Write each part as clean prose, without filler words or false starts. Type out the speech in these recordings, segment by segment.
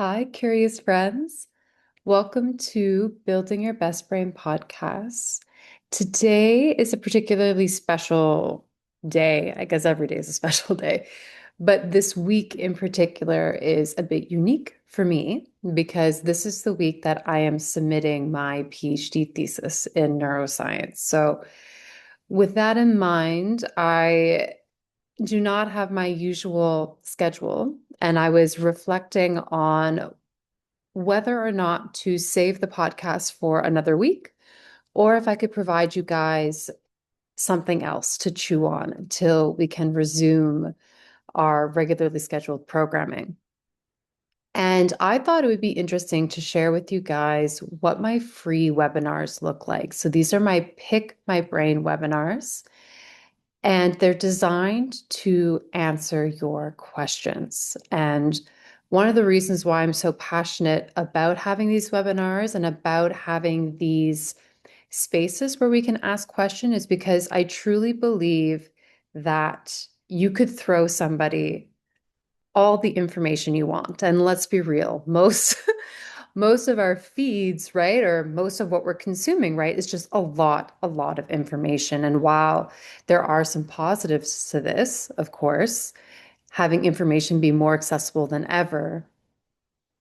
Hi, curious friends. Welcome to Building Your Best Brain podcast. Today is a particularly special day. I guess every day is a special day, but this week in particular is a bit unique for me because this is the week that I am submitting my PhD thesis in neuroscience. So, with that in mind, I do not have my usual schedule, and I was reflecting on whether or not to save the podcast for another week, or if I could provide you guys something else to chew on until we can resume our regularly scheduled programming. And I thought it would be interesting to share with you guys what my free webinars look like. So these are my Pick My Brain webinars, and they're designed to answer your questions. And one of the reasons why I'm so passionate about having these webinars and about having these spaces where we can ask questions is because I truly believe that you could throw somebody all the information you want. And let's be real, most most of our feeds, right, or most of what we're consuming, right, is just a lot of information. And while there are some positives to this, of course, having information be more accessible than ever,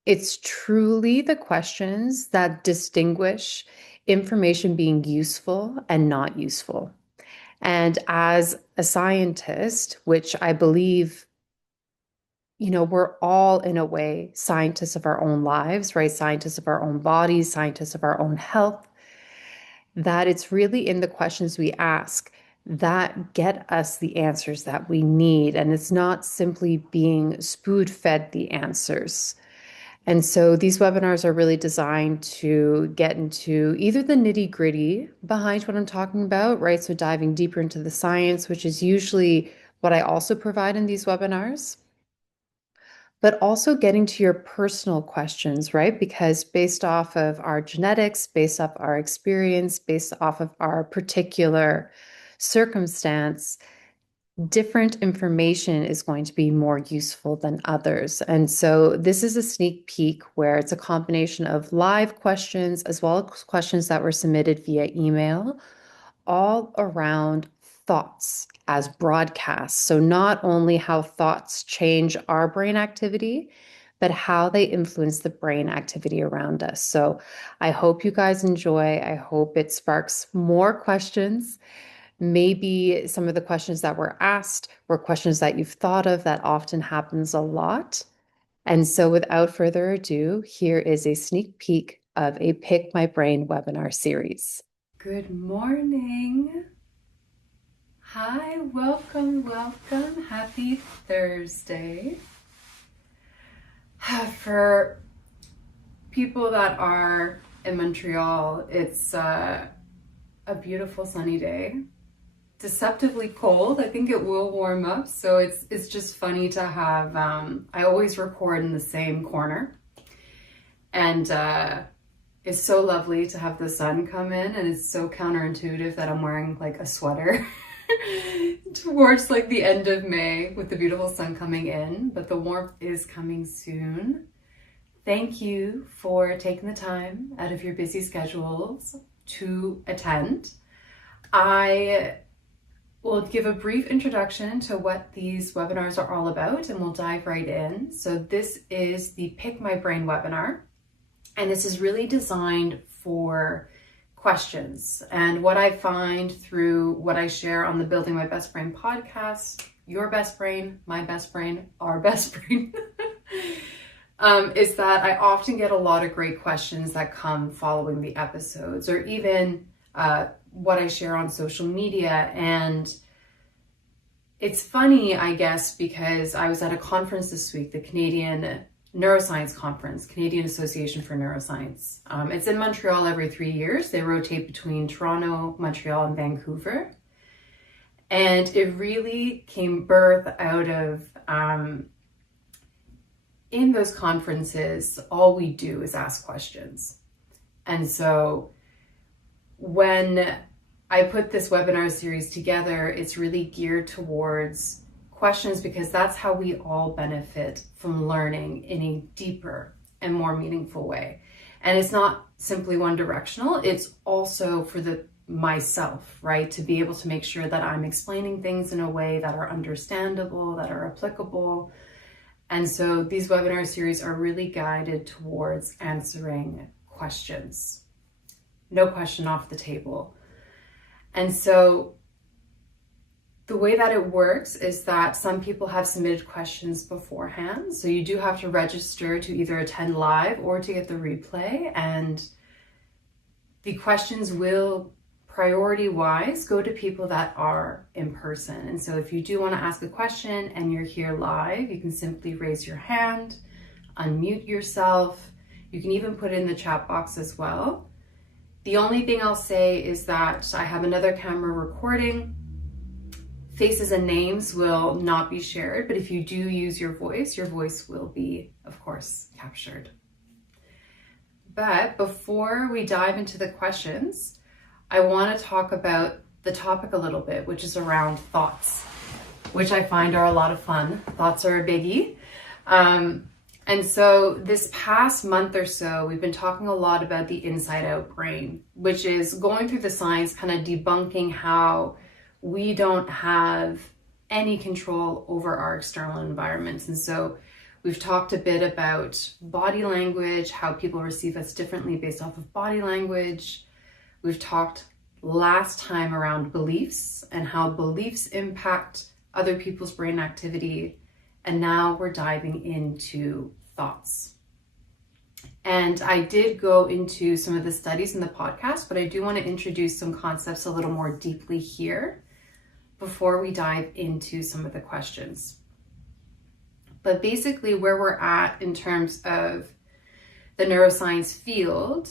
it's truly the questions that distinguish information being useful and not useful. And as a scientist, which I believe we're all in a way scientists of our own lives, right? Scientists of our own bodies, scientists of our own health, that it's really in the questions we ask that get us the answers that we need. And it's not simply being spoon fed the answers. And so these webinars are really designed to get into either the nitty gritty behind what I'm talking about, right? So diving deeper into the science, which is usually what I also provide in these webinars, but also getting to your personal questions, right? Because based off of our genetics, based off our experience, based off of our particular circumstance, different information is going to be more useful than others. And so this is a sneak peek where it's a combination of live questions as well as questions that were submitted via email, all around thoughts as broadcasts. So not only how thoughts change our brain activity, but how they influence the brain activity around us. So I hope you guys enjoy. I hope it sparks more questions. Maybe some of the questions that were asked were questions that you've thought of. That often happens a lot. And so without further ado, here is a sneak peek of a Pick My Brain webinar series. Good morning. Hi, welcome, welcome. Happy Thursday. For people that are in Montreal, it's a beautiful sunny day. Deceptively cold. I think it will warm up, so it's just funny to have I always record in the same corner, and it's so lovely to have the sun come in, and it's so counterintuitive that I'm wearing like a sweater towards like the end of May with the beautiful sun coming in, but the warmth is coming soon. Thank you for taking the time out of your busy schedules to attend. I will give a brief introduction to what these webinars are all about, and we'll dive right in. So this is the Pick My Brain webinar, and this is really designed for questions. And what I find through what I share on the Building My Best Brain podcast, your best brain, my best brain, our best brain, is that I often get a lot of great questions that come following the episodes, or even what I share on social media. And it's funny, I guess, because I was at a conference this week, the Canadian Neuroscience Conference, Canadian Association for Neuroscience. It's in Montreal every 3 years. They rotate between Toronto, Montreal, and Vancouver. And it really came birth out of, in those conferences, all we do is ask questions. And so when I put this webinar series together, it's really geared towards questions because that's how we all benefit from learning in a deeper and more meaningful way. And it's not simply one directional, it's also for myself, right? To be able to make sure that I'm explaining things in a way that are understandable, that are applicable. And so these webinar series are really guided towards answering questions. No question off the table. And so the way that it works is that some people have submitted questions beforehand. So you do have to register to either attend live or to get the replay. And the questions will, priority-wise, go to people that are in person. And so if you do want to ask a question and you're here live, you can simply raise your hand, unmute yourself. You can even put it in the chat box as well. The only thing I'll say is that I have another camera recording. Faces and names will not be shared, but if you do use your voice will be, of course, captured. But before we dive into the questions, I want to talk about the topic a little bit, which is around thoughts, which I find are a lot of fun. Thoughts are a biggie. And so this past month or so, we've been talking a lot about the inside out brain, which is going through the science, kind of debunking how we don't have any control over our external environments. And so we've talked a bit about body language, how people receive us differently based off of body language. We've talked last time around beliefs and how beliefs impact other people's brain activity. And now we're diving into thoughts. And I did go into some of the studies in the podcast, but I do want to introduce some concepts a little more deeply here before we dive into some of the questions. But basically where we're at in terms of the neuroscience field,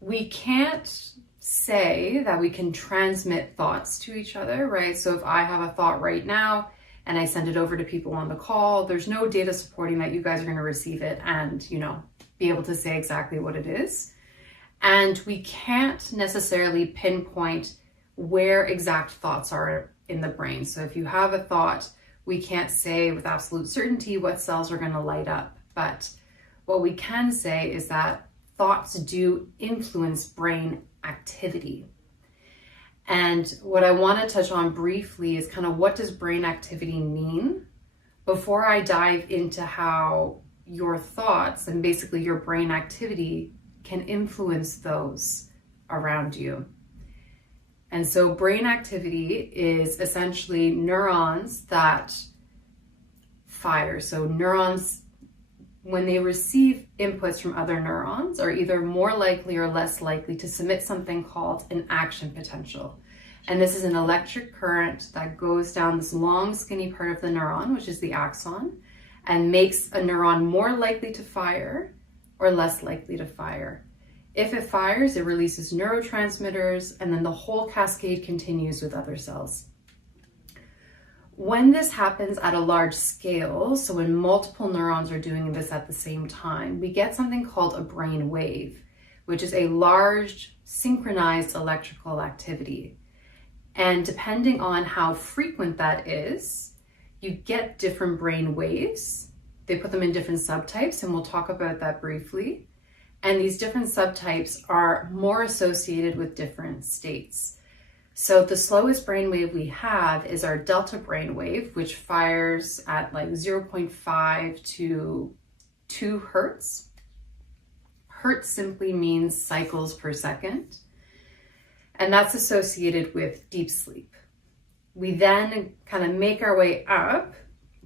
we can't say that we can transmit thoughts to each other, right? So if I have a thought right now and I send it over to people on the call, there's no data supporting that you guys are going to receive it and, be able to say exactly what it is. And we can't necessarily pinpoint where exact thoughts are in the brain. So if you have a thought, we can't say with absolute certainty what cells are going to light up. But what we can say is that thoughts do influence brain activity. And what I want to touch on briefly is kind of what does brain activity mean before I dive into how your thoughts and basically your brain activity can influence those around you. And so brain activity is essentially neurons that fire. So neurons, when they receive inputs from other neurons, are either more likely or less likely to submit something called an action potential. And this is an electric current that goes down this long skinny part of the neuron, which is the axon, and makes a neuron more likely to fire or less likely to fire. If it fires, it releases neurotransmitters, and then the whole cascade continues with other cells. When this happens at a large scale, so when multiple neurons are doing this at the same time, we get something called a brain wave, which is a large synchronized electrical activity. And depending on how frequent that is, you get different brain waves. They put them in different subtypes, and we'll talk about that briefly. And these different subtypes are more associated with different states. So the slowest brainwave we have is our delta brainwave, which fires at like 0.5 to 2 hertz. Hertz simply means cycles per second. And that's associated with deep sleep. We then kind of make our way up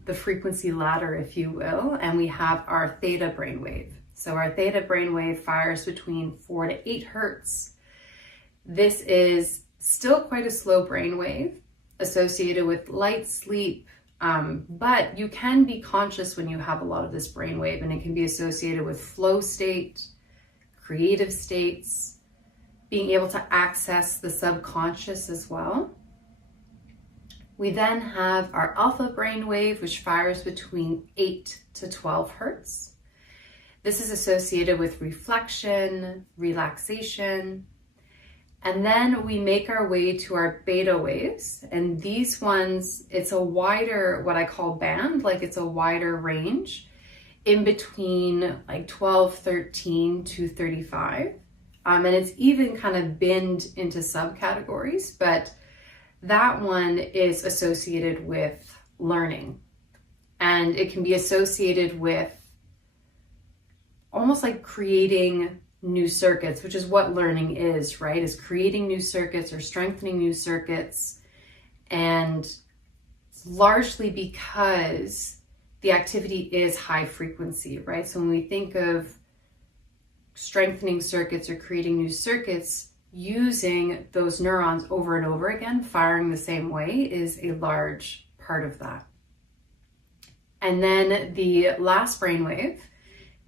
the frequency ladder, if you will, and we have our theta brainwave. So our theta brainwave fires between 4 to 8 hertz. This is still quite a slow brainwave associated with light sleep, but you can be conscious when you have a lot of this brainwave, and it can be associated with flow state, creative states, being able to access the subconscious as well. We then have our alpha brainwave, which fires between 8 to 12 hertz. This is associated with reflection, relaxation, And then we make our way to our beta waves. And these ones, it's a wider, what I call band, like it's a wider range in between like 12, 13 to 35. And it's even kind of binned into subcategories, but that one is associated with learning. And it can be associated with almost like creating new circuits, which is what learning is, right? Is creating new circuits or strengthening new circuits. And largely because the activity is high frequency, right? So when we think of strengthening circuits or creating new circuits, using those neurons over and over again, firing the same way, is a large part of that. And then the last brainwave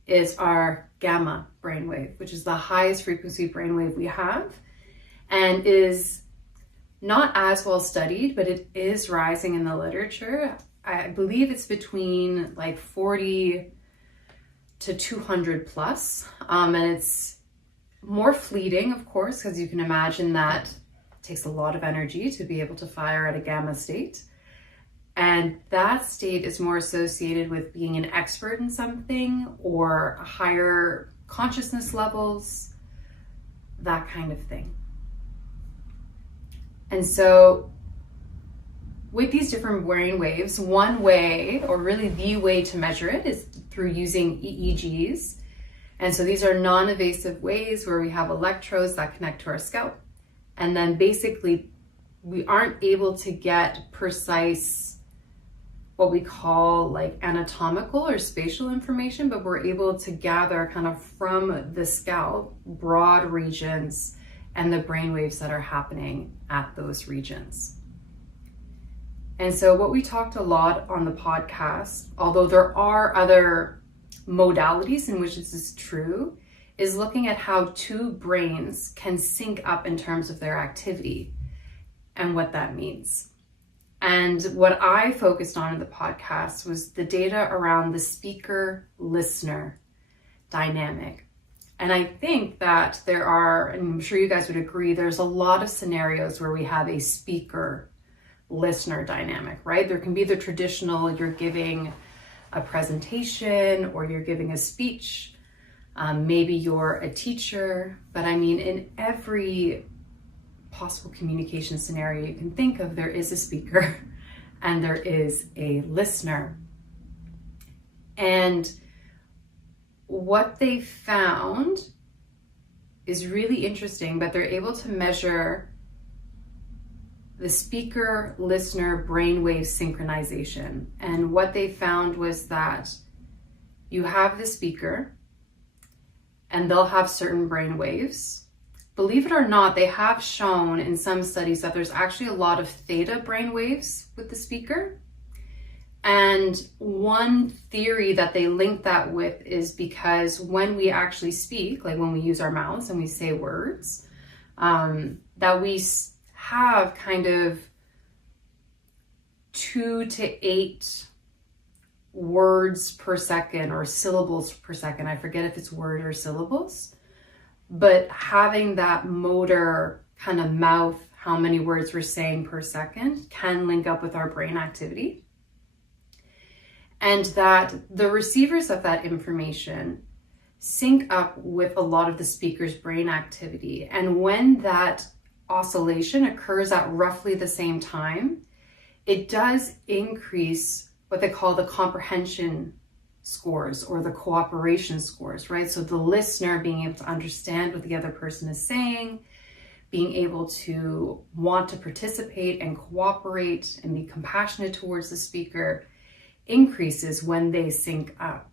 is our gamma brainwave, which is the highest frequency brainwave we have, and is not as well studied, but it is rising in the literature. I believe it's between like 40 to 200 plus, and it's more fleeting, of course, because you can imagine that it takes a lot of energy to be able to fire at a gamma state. And that state is more associated with being an expert in something or higher consciousness levels, that kind of thing. And so with these different brain waves, one way, or really the way to measure it, is through using EEGs. And so these are non-invasive ways where we have electrodes that connect to our scalp. And then basically we aren't able to get precise, what we call like anatomical or spatial information, but we're able to gather kind of from the scalp broad regions and the brain waves that are happening at those regions. And so what we talked a lot on the podcast, although there are other modalities in which this is true, is looking at how two brains can sync up in terms of their activity and what that means. And what I focused on in the podcast was the data around the speaker-listener dynamic. And I think that there are, and I'm sure you guys would agree, there's a lot of scenarios where we have a speaker-listener dynamic, right? There can be the traditional, you're giving a presentation or you're giving a speech, maybe you're a teacher, but I mean, in every possible communication scenario you can think of, there is a speaker and there is a listener. And what they found is really interesting, but they're able to measure the speaker-listener brainwave synchronization. And what they found was that you have the speaker and they'll have certain brainwaves. Believe it or not, they have shown in some studies that there's actually a lot of theta brainwaves with the speaker. And one theory that they link that with is because when we actually speak, like when we use our mouths and we say words, that we have kind of 2 to 8 words per second or syllables per second. I forget if it's word or syllables. But having that motor kind of mouth, how many words we're saying per second, can link up with our brain activity. And that the receivers of that information sync up with a lot of the speaker's brain activity. And when that oscillation occurs at roughly the same time, it does increase what they call the comprehension scores or the cooperation scores, right? So the listener being able to understand what the other person is saying, being able to want to participate and cooperate and be compassionate towards the speaker increases when they sync up.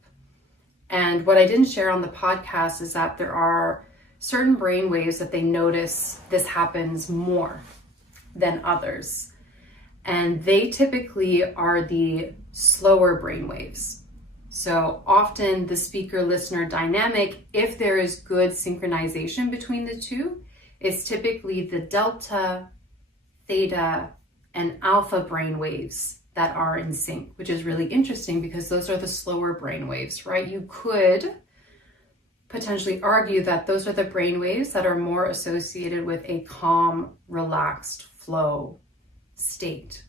And what I didn't share on the podcast is that there are certain brain waves that they notice this happens more than others. And they typically are the slower brain waves. So often the speaker-listener dynamic, if there is good synchronization between the two, is typically the delta, theta, and alpha brain waves that are in sync, which is really interesting because those are the slower brain waves, right? You could potentially argue that those are the brain waves that are more associated with a calm, relaxed flow state,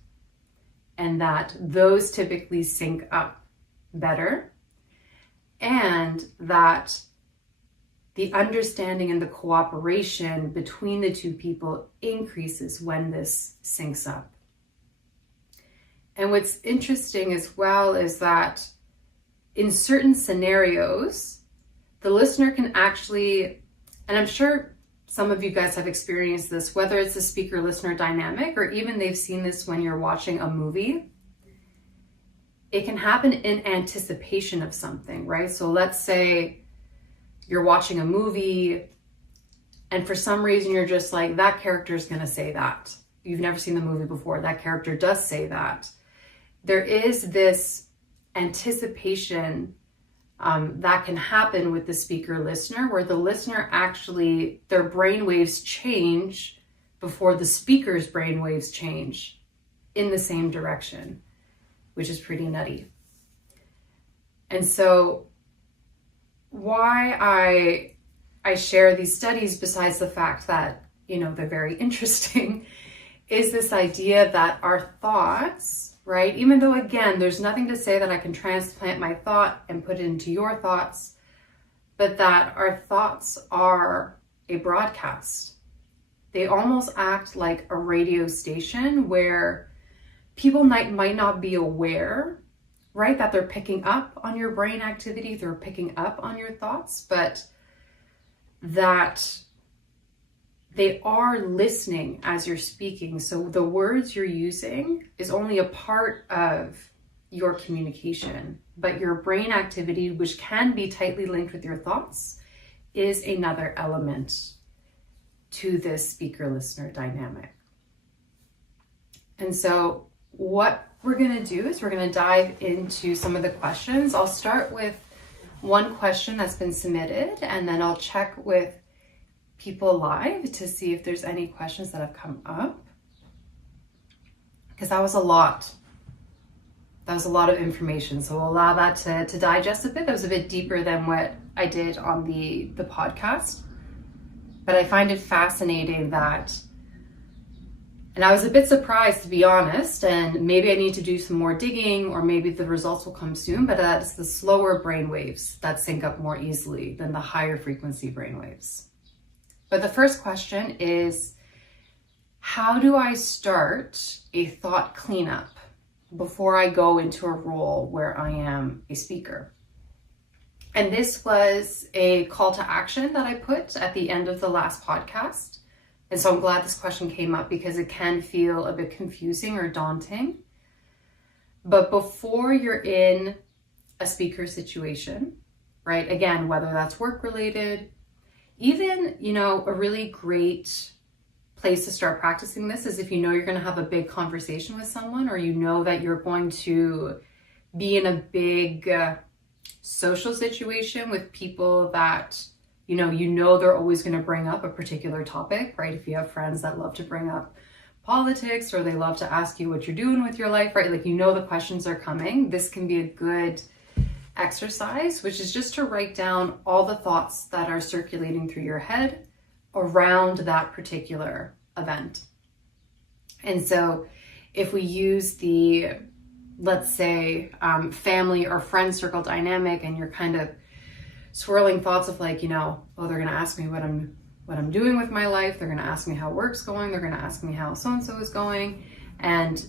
and that those typically sync up better, and that the understanding and the cooperation between the two people increases when this syncs up. And what's interesting as well is that in certain scenarios, the listener can actually, and I'm sure some of you guys have experienced this, whether it's a speaker-listener dynamic or even they've seen this when you're watching a movie, it can happen in anticipation of something, right? So let's say you're watching a movie and for some reason you're just like, that character is going to say that. You've never seen the movie before. That character does say that. There is this anticipation that can happen with the speaker listener, where the listener actually, their brain waves change before the speaker's brain waves change in the same direction, which is pretty nutty. And so why I share these studies, besides the fact that, you know, they're very interesting, is this idea that our thoughts, right? Even though, again, there's nothing to say that I can transplant my thought and put it into your thoughts, but that our thoughts are a broadcast. They almost act like a radio station where people might not be aware, right, that they're picking up on your brain activity, they're picking up on your thoughts, but that they are listening as you're speaking. So the words you're using is only a part of your communication, but your brain activity, which can be tightly linked with your thoughts, is another element to this speaker-listener dynamic. And so what we're going to do is we're going to dive into some of the questions. I'll start with one question that's been submitted, and then I'll check with people live to see if there's any questions that have come up, because that was a lot. That was a lot of information, so we'll allow that to digest a bit. That was a bit deeper than what I did on the podcast, but I find it fascinating that, and I was a bit surprised, to be honest, and maybe I need to do some more digging, or maybe the results will come soon, but that's the slower brain waves that sync up more easily than the higher frequency brain waves. But the first question is, how do I start a thought cleanup before I go into a role where I am a speaker? And this was a call to action that I put at the end of the last podcast. And so I'm glad this question came up, because it can feel a bit confusing or daunting. But before you're in a speaker situation, right? Again, whether that's work related, even, you know, a really great place to start practicing this is if you know you're going to have a big conversation with someone, or you know that you're going to be in a big social situation with people that, you know they're always going to bring up a particular topic, right? If you have friends that love to bring up politics, or they love to ask you what you're doing with your life, right? Like, you know, the questions are coming. This can be a good exercise, which is just to write down all the thoughts that are circulating through your head around that particular event. And so if we use the, let's say, family or friend circle dynamic, and you're kind of swirling thoughts of like, you know, oh, they're going to ask me what I'm doing with my life. They're going to ask me how work's going. They're going to ask me how so-and-so is going. And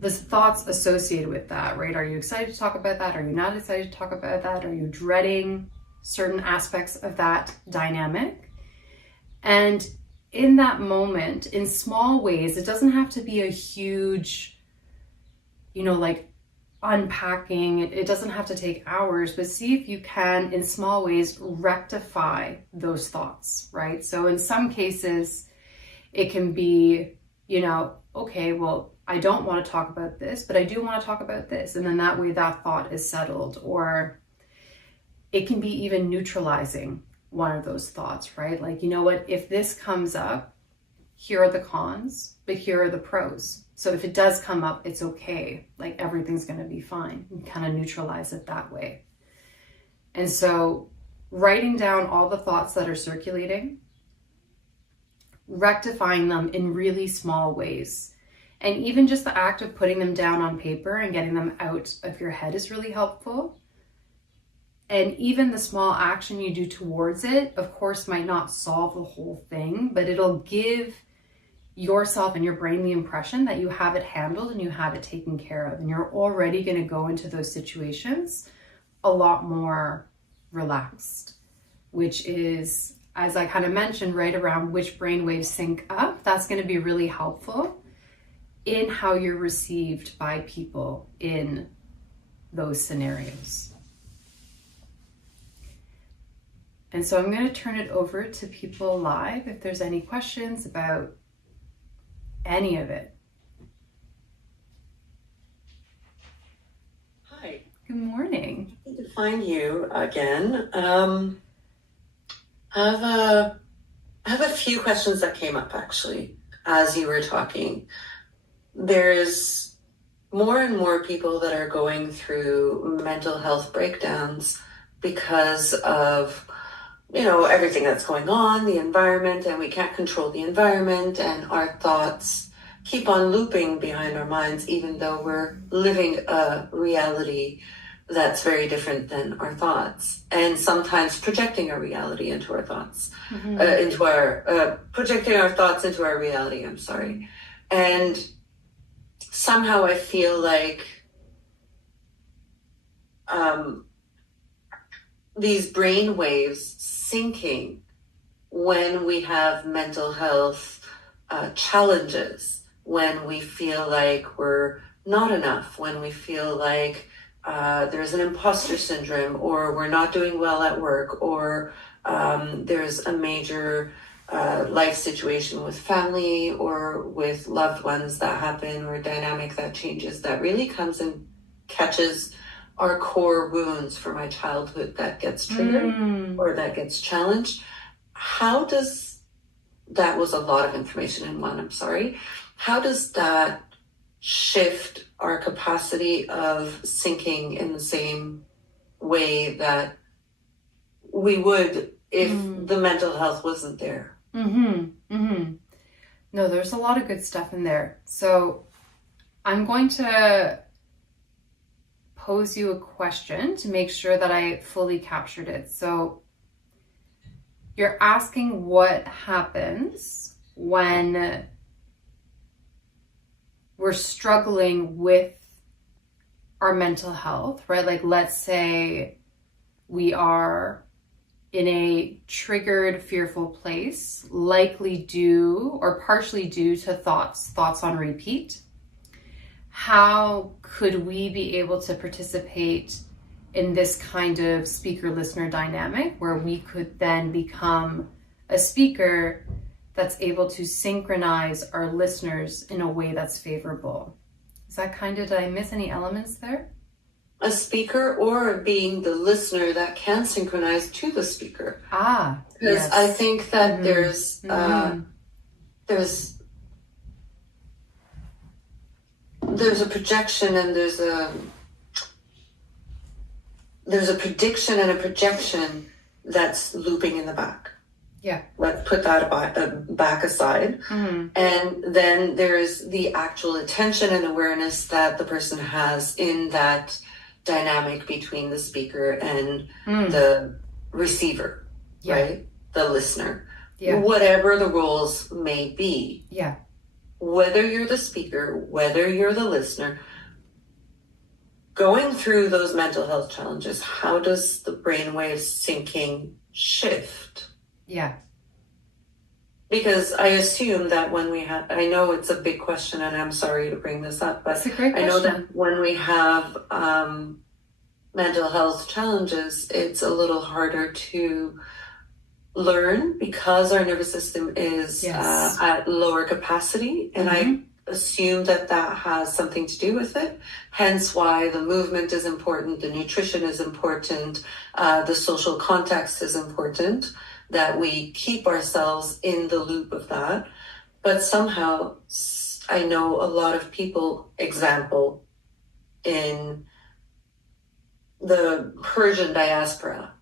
the thoughts associated with that, right? Are you excited to talk about that? Are you not excited to talk about that? Are you dreading certain aspects of that dynamic? And in that moment, in small ways, it doesn't have to be a huge, you know, like unpacking. It doesn't have to take hours, but see if you can, in small ways, rectify those thoughts, right? So in some cases, it can be, you know, okay, well, I don't want to talk about this, but I do want to talk about this. And then that way that thought is settled. Or it can be even neutralizing one of those thoughts, right? Like, you know what, if this comes up, here are the cons, but here are the pros. So if it does come up, it's okay. Like, everything's going to be fine. You kind of neutralize it that way. And so writing down all the thoughts that are circulating, rectifying them in really small ways. And even just the act of putting them down on paper and getting them out of your head is really helpful. And even the small action you do towards it, of course, might not solve the whole thing, but it'll give yourself and your brain the impression that you have it handled and you have it taken care of. And you're already going to go into those situations a lot more relaxed, which is, as I kind of mentioned, right around which brain waves sync up. That's going to be really helpful in how you're received by people in those scenarios. And so I'm going to turn it over to people live if there's any questions about any of it. Hi. Good morning. Good to find you again. I have a few questions that came up actually as you were talking. There's more and more people that are going through mental health breakdowns because of everything that's going on, the environment, and we can't control the environment, and our thoughts keep on looping behind our minds, even though we're living a reality that's very different than our thoughts, and sometimes projecting our reality into our thoughts, projecting our thoughts into our reality, I'm sorry. And somehow I feel like these brain waves syncing when we have mental health challenges, when we feel like we're not enough, when we feel like there's an imposter syndrome, or we're not doing well at work, or there's a major life situation with family or with loved ones that happen, or a dynamic that changes, that really comes and catches our core wounds from my childhood that gets triggered or that gets challenged. How does, that was a lot of information in one, I'm sorry. How does that shift our capacity of syncing in the same way that we would if the mental health wasn't there? No, there's a lot of good stuff in there. So I'm going to pose you a question to make sure that I fully captured it. So you're asking what happens when we're struggling with our mental health, right? Like, let's say we are in a triggered, fearful place, likely due or partially due to thoughts on repeat. How could we be able to participate in this kind of speaker-listener dynamic where we could then become a speaker that's able to synchronize our listeners in a way that's favorable? Is that kind of, did I miss any elements there? A speaker, or being the listener that can synchronize to the speaker. Because yes. I think that there's a projection, and there's a prediction and a projection that's looping in the back. Yeah. Let's put that back aside. And then there's the actual attention and awareness that the person has in that dynamic between the speaker and the receiver, right? The listener. Whatever the roles may be. Whether you're the speaker, whether you're the listener, going through those mental health challenges, how does the brainwave syncing shift? Because I assume that when we have, I know it's a big question and I'm sorry to bring this up, but I know that when we have mental health challenges, it's a little harder to learn because our nervous system is at lower capacity. And I assume that has something to do with it. Hence why the movement is important, the nutrition is important, the social context is important, that we keep ourselves in the loop of that. But somehow I know a lot of people, example, in the Persian diaspora,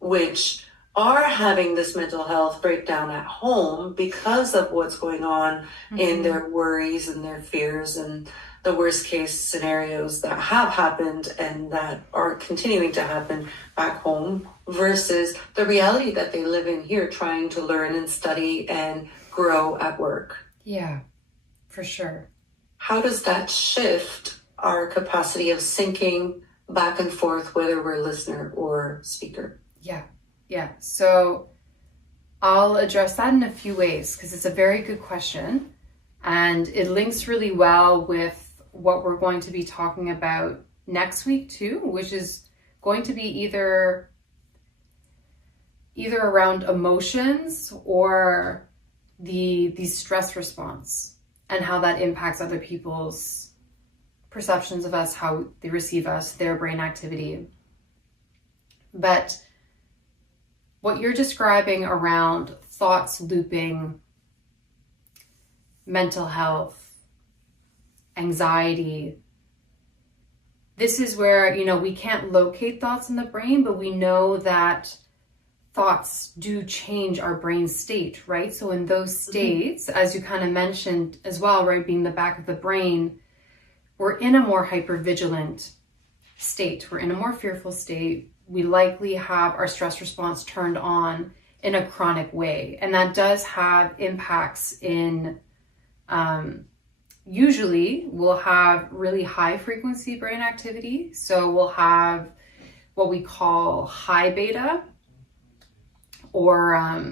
which are having this mental health breakdown at home because of what's going on in their worries and their fears and the worst case scenarios that have happened and that are continuing to happen back home versus the reality that they live in here, trying to learn and study and grow at work. Yeah, for sure. How does that shift our capacity of syncing back and forth, whether we're listener or speaker? Yeah. So I'll address that in a few ways because it's a very good question. And it links really well with what we're going to be talking about next week too, which is going to be either around emotions or the stress response and how that impacts other people's perceptions of us, how they receive us, their brain activity. But what you're describing around thoughts looping, mental health, anxiety, this is where, we can't locate thoughts in the brain, but we know that thoughts do change our brain state, right? So in those states, as you kind of mentioned as well, right, being the back of the brain, we're in a more hypervigilant state. We're in a more fearful state. We likely have our stress response turned on in a chronic way. And that does have impacts in, usually we'll have really high frequency brain activity. So we'll have what we call high beta or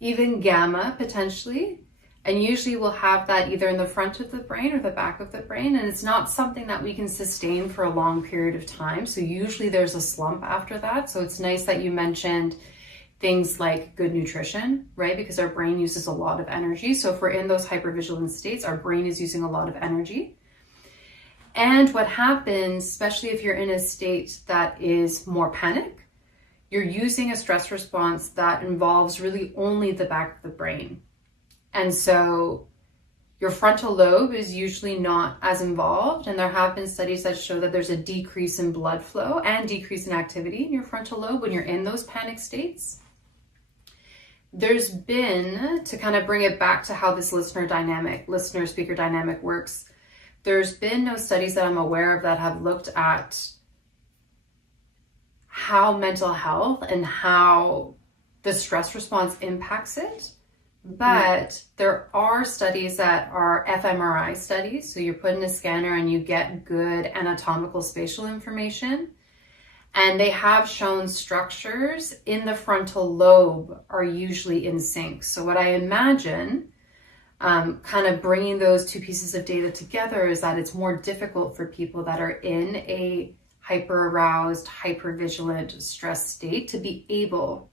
even gamma potentially. And usually we'll have that either in the front of the brain or the back of the brain. And it's not something that we can sustain for a long period of time. So usually there's a slump after that. So it's nice that you mentioned things like good nutrition, right? Because our brain uses a lot of energy. So if we're in those hypervigilant states, our brain is using a lot of energy. And what happens, especially if you're in a state that is more panic, you're using a stress response that involves really only the back of the brain. And so your frontal lobe is usually not as involved. And there have been studies that show that there's a decrease in blood flow and decrease in activity in your frontal lobe when you're in those panic states. There's been, to kind of bring it back to how this listener-speaker dynamic works, there's been no studies that I'm aware of that have looked at how mental health and how the stress response impacts it. But there are studies that are fMRI studies. So you're put in a scanner and you get good anatomical spatial information. And they have shown structures in the frontal lobe are usually in sync. So what I imagine, kind of bringing those two pieces of data together, is that it's more difficult for people that are in a hyper-aroused, hyper-vigilant stress state to be able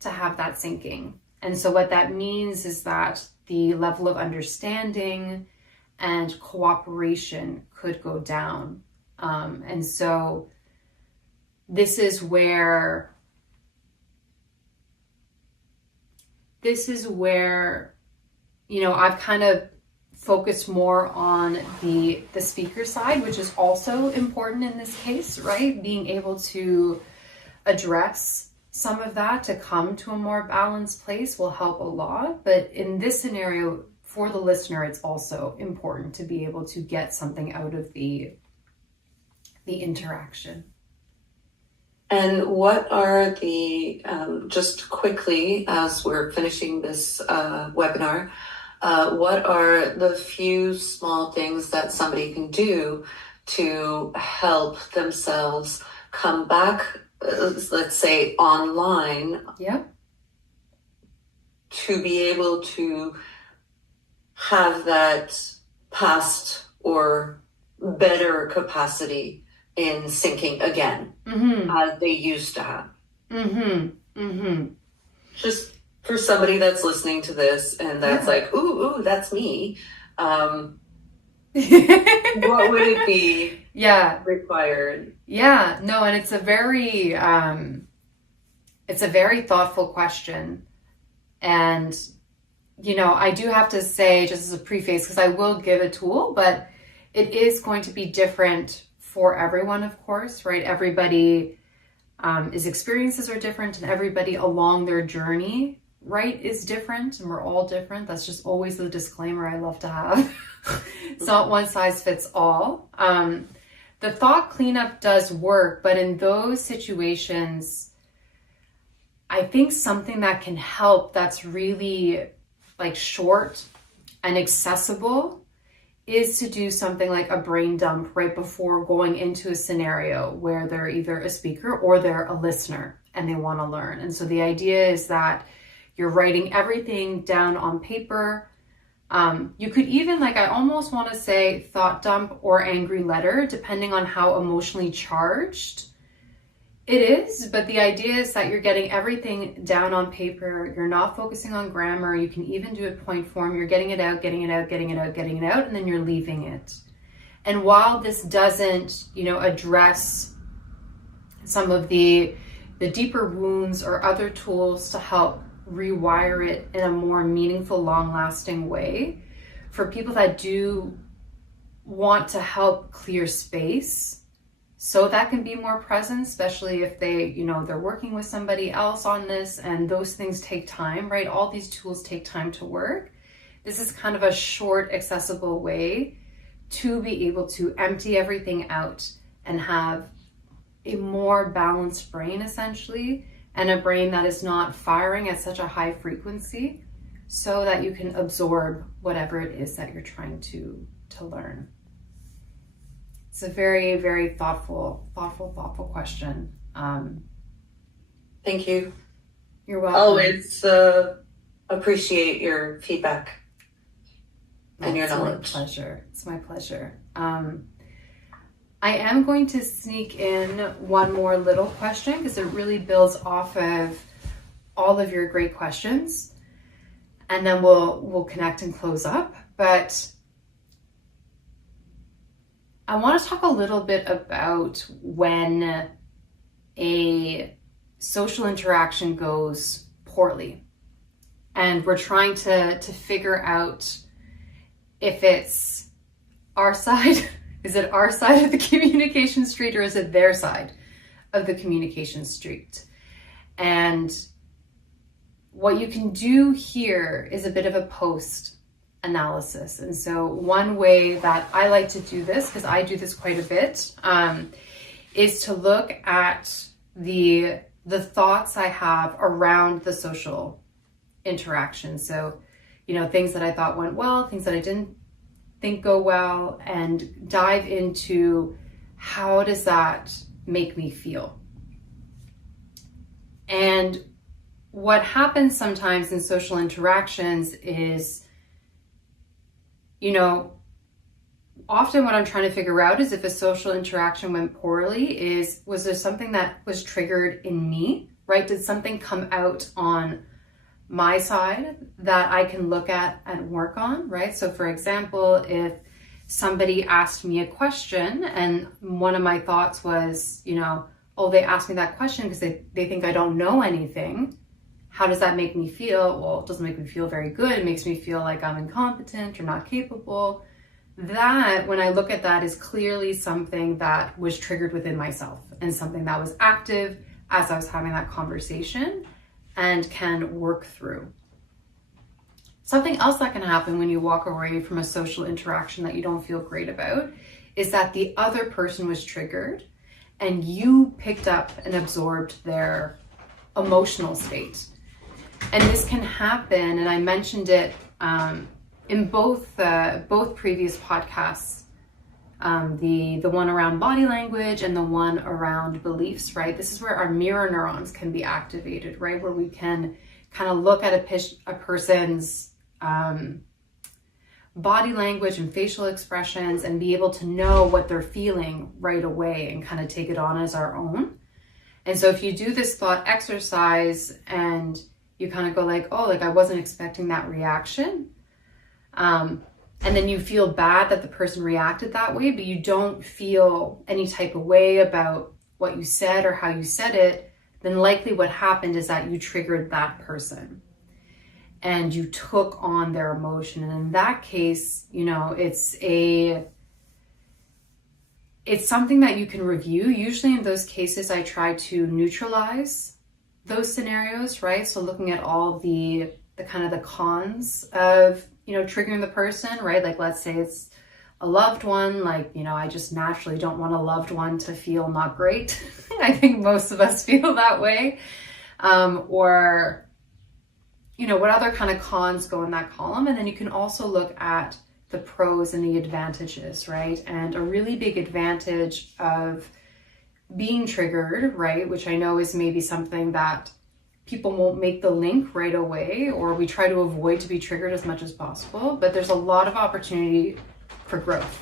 to have that syncing. And so what that means is that the level of understanding and cooperation could go down. And so this is where, I've kind of focused more on the speaker side, which is also important in this case, right? Being able to address some of that to come to a more balanced place will help a lot. But in this scenario, for the listener, it's also important to be able to get something out of the interaction. And what are the, just quickly as we're finishing this webinar, what are the few small things that somebody can do to help themselves come back, let's say online, to be able to have that past or better capacity in syncing again, as they used to have? Just for somebody that's listening to this and that's like, ooh, that's me. What would it be required? Yeah, no, and it's a very thoughtful question. And, I do have to say, just as a preface, because I will give a tool, but it is going to be different for everyone, of course, right? Everybody is experiences are different, and everybody along their journey, right, is different, and we're all different. That's just always the disclaimer I love to have. It's not one size fits all. The thought cleanup does work, but in those situations, I think something that can help that's really like short and accessible is to do something like a brain dump right before going into a scenario where they're either a speaker or they're a listener and they want to learn. And so the idea is that you're writing everything down on paper. You could even, like, I almost want to say thought dump or angry letter, depending on how emotionally charged it is. But the idea is that you're getting everything down on paper. You're not focusing on grammar. You can even do it point form. You're getting it out, getting it out, getting it out, getting it out, and then you're leaving it. And while this doesn't, address some of the deeper wounds or other tools to help rewire it in a more meaningful, long-lasting way, for people that do want to help clear space so that can be more present, especially if they're working with somebody else on this, and those things take time, right? All these tools take time to work. This is kind of a short, accessible way to be able to empty everything out and have a more balanced brain, essentially, and a brain that is not firing at such a high frequency, so that you can absorb whatever it is that you're trying to learn. It's a very, very thoughtful question. Thank you. You're welcome. Always appreciate your feedback and your knowledge. It's my pleasure. I am going to sneak in one more little question because it really builds off of all of your great questions, and then we'll connect and close up. But I want to talk a little bit about when a social interaction goes poorly, and we're trying to figure out if it's our side. Is it our side of the communication street, or is it their side of the communication street? And what you can do here is a bit of a post analysis. And so one way that I like to do this, because I do this quite a bit, is to look at the thoughts I have around the social interaction. So, things that I thought went well, things that I didn't think go well, and dive into how does that make me feel. And what happens sometimes in social interactions is, often what I'm trying to figure out is if a social interaction went poorly, was there something that was triggered in me, right? Did something come out on my side that I can look at and work on, right? So for example, if somebody asked me a question and one of my thoughts was, they asked me that question because they think I don't know anything. How does that make me feel? Well, it doesn't make me feel very good. It makes me feel like I'm incompetent or not capable. That, when I look at that, is clearly something that was triggered within myself and something that was active as I was having that conversation and can work through. Something else that can happen when you walk away from a social interaction that you don't feel great about is that the other person was triggered and you picked up and absorbed their emotional state. And this can happen, and I mentioned it in both previous podcasts, the one around body language and the one around beliefs, right? This is where our mirror neurons can be activated, right? Where we can kind of look at a person's body language and facial expressions and be able to know what they're feeling right away and kind of take it on as our own. And so if you do this thought exercise and you kind of go like, I wasn't expecting that reaction, and then you feel bad that the person reacted that way, but you don't feel any type of way about what you said or how you said it, then likely what happened is that you triggered that person and you took on their emotion. And in that case, it's it's something that you can review. Usually in those cases, I try to neutralize those scenarios, right? So looking at all the kind of the cons of, triggering the person, right? Like let's say it's a loved one, like, I just naturally don't want a loved one to feel not great. I think most of us feel that way. Or, what other kind of cons go in that column? And then you can also look at the pros and the advantages, right? And a really big advantage of being triggered, right, which I know is maybe something that people won't make the link right away, or we try to avoid to be triggered as much as possible, but there's a lot of opportunity for growth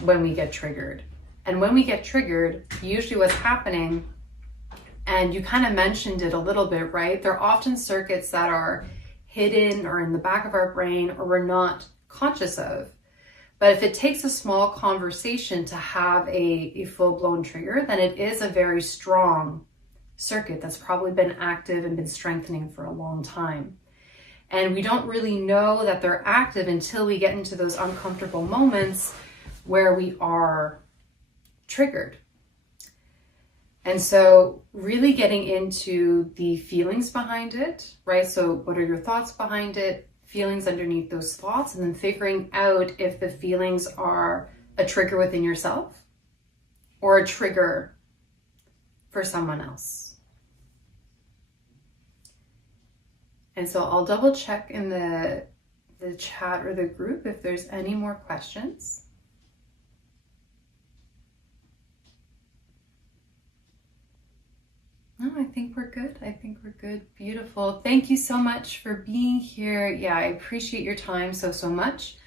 when we get triggered. And when we get triggered, usually what's happening, and you kind of mentioned it a little bit, right? There are often circuits that are hidden or in the back of our brain or we're not conscious of. But if it takes a small conversation to have a full-blown trigger, then it is a very strong circuit that's probably been active and been strengthening for a long time. And we don't really know that they're active until we get into those uncomfortable moments where we are triggered. And so really getting into the feelings behind it, right? So what are your thoughts behind it? Feelings underneath those thoughts, and then figuring out if the feelings are a trigger within yourself or a trigger for someone else. And so I'll double check in the chat or the group if there's any more questions. No, I think we're good. I think we're good. Beautiful. Thank you so much for being here. Yeah, I appreciate your time so much.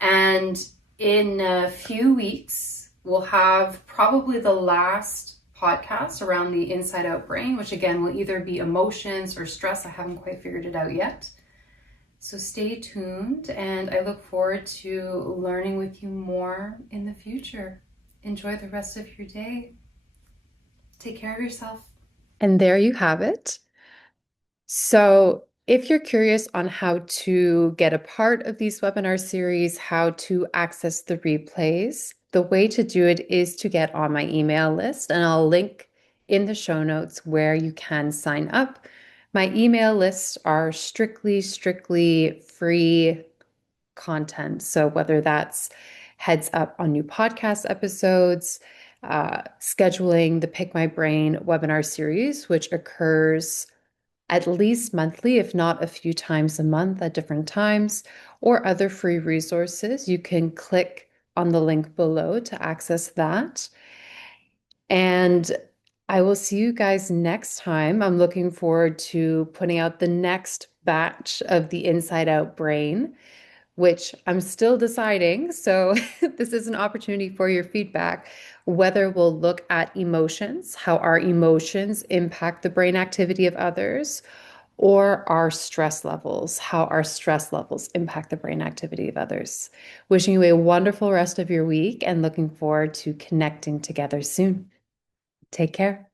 And in a few weeks, we'll have probably the last podcast around the inside out brain, which again will either be emotions or stress. I haven't quite figured it out yet. So stay tuned, and I look forward to learning with you more in the future. Enjoy the rest of your day. Take care of yourself. And there you have it. So if you're curious on how to get a part of these webinar series, how to access the replays, the way to do it is to get on my email list, and I'll link in the show notes where you can sign up. My email lists are strictly free content. So whether that's heads up on new podcast episodes, scheduling the Pick My Brain webinar series, which occurs at least monthly, if not a few times a month at different times, or other free resources, you can click on the link below to access that. And I will see you guys next time. I'm looking forward to putting out the next batch of the Inside Out Brain, which I'm still deciding. So this is an opportunity for your feedback, whether we'll look at emotions, how our emotions impact the brain activity of others, or our stress levels, how our stress levels impact the brain activity of others. Wishing you a wonderful rest of your week and looking forward to connecting together soon. Take care.